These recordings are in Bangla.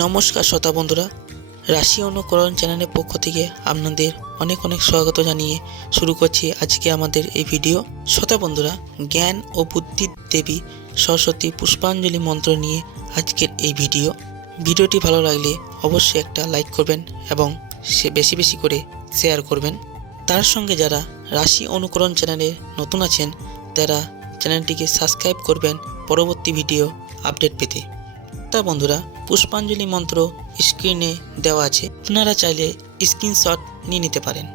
নমস্কার শ্রোতা বন্ধুরা, রাশি অনুকরণ চ্যানেলের পক্ষ থেকে আপনাদের অনেক অনেক স্বাগত জানিয়ে শুরু করছি আজকে আমাদের এই ভিডিও। শ্রোতা বন্ধুরা, জ্ঞান ও বুদ্ধির দেবী সরস্বতী পুষ্পাঞ্জলি মন্ত্র নিয়ে আজকের এই ভিডিওটি ভালো লাগলে অবশ্যই একটা লাইক করবেন এবং বেশি বেশি করে শেয়ার করবেন। তার সঙ্গে যারা রাশি অনুকরণ চ্যানেলে নতুন আছেন তারা চ্যানেলটিকে সাবস্ক্রাইব করবেন পরবর্তী ভিডিও আপডেট পেতে। তা বন্ধুরা, পুষ্পাঞ্জলি মন্ত্র স্ক্রিনে দেওয়া আছে, আপনারা চাইলে স্ক্রিনশট নিয়ে নিতে পারেন।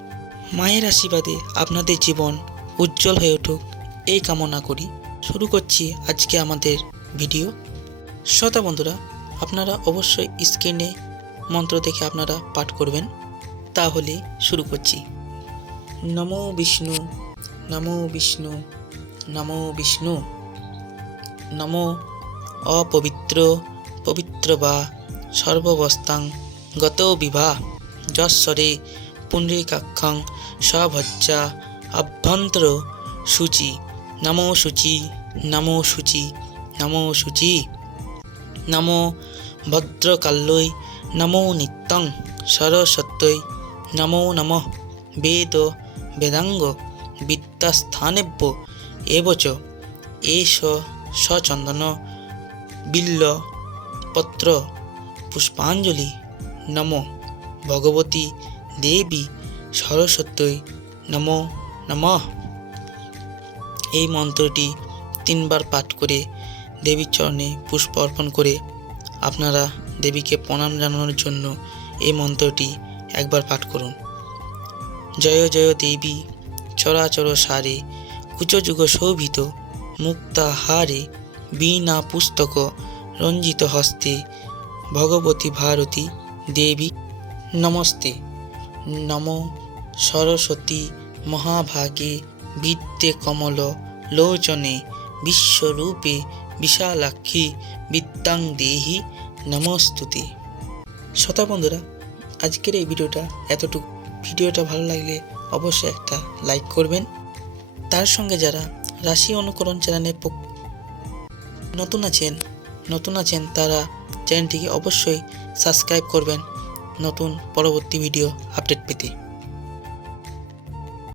মায়ের আশীর্বাদে আপনাদের জীবন উজ্জ্বল হয়ে উঠুক এই কামনা করি। শুরু করছি আজকে আমাদের ভিডিও। শ্রোতা বন্ধুরা, আপনারা অবশ্যই স্ক্রিনে মন্ত্র দেখে আপনারা পাঠ করবেন। তাহলে শুরু করছি। নমো বিষ্ণু, নমো বিষ্ণু, নমো বিষ্ণু, নমো অপবিত্র পবিত্র বা সর্ববস্তাং গত বিভা যশ্বরে পুণ্ডরীকাক্ষং সভজ্জা অভ্যন্তর শুচি, নমো শুচি, নমো শুচি, নমো শুচি, নমো ভদ্রকাল্যৈ, নমো নিত্যং সরস্বত্যৈ, নমো নমঃ বেদ বেদাঙ্গ বিদ্যাস্থানেভ্য এবচ এষ সচন্দন বিল্ল পত্র পুষ্পাঞ্জলি নমো ভগবতী দেবী সরস্বত্যৈ নমো নমঃ। এই মন্ত্রটি 3 বার পাঠ করে দেবীর চরণে পুষ্প অর্পণ করে আপনারা দেবীকে প্রণাম জানানোর জন্য এই মন্ত্রটি একবার পাঠ করুন। জয় জয় দেবী চরাচর সারে কুচযুগ শোভিত মুক্তাহারে বীণা পুস্তক রঞ্জিত হস্তে ভগবতী ভারতী দেবী নমস্তে। নমো সরস্বতী মহাভাগে বিদ্যে কমল লোচনে বিশ্বরূপে বিশালাক্ষী বিদ্যাং দেহি নমস্তুতে। শ্রোতা বন্ধুরা, আজকের এই ভিডিওটা এতটুকু। ভিডিওটা ভালো লাগলে অবশ্যই একটা লাইক করবেন। তার সঙ্গে যারা রাশি অনুকরণ চ্যানেলে নতুন আছেন তারা চ্যানেলটিকে অবশ্যই সাবস্ক্রাইব করবেন নতুন পরবর্তী ভিডিও আপডেট পেতে।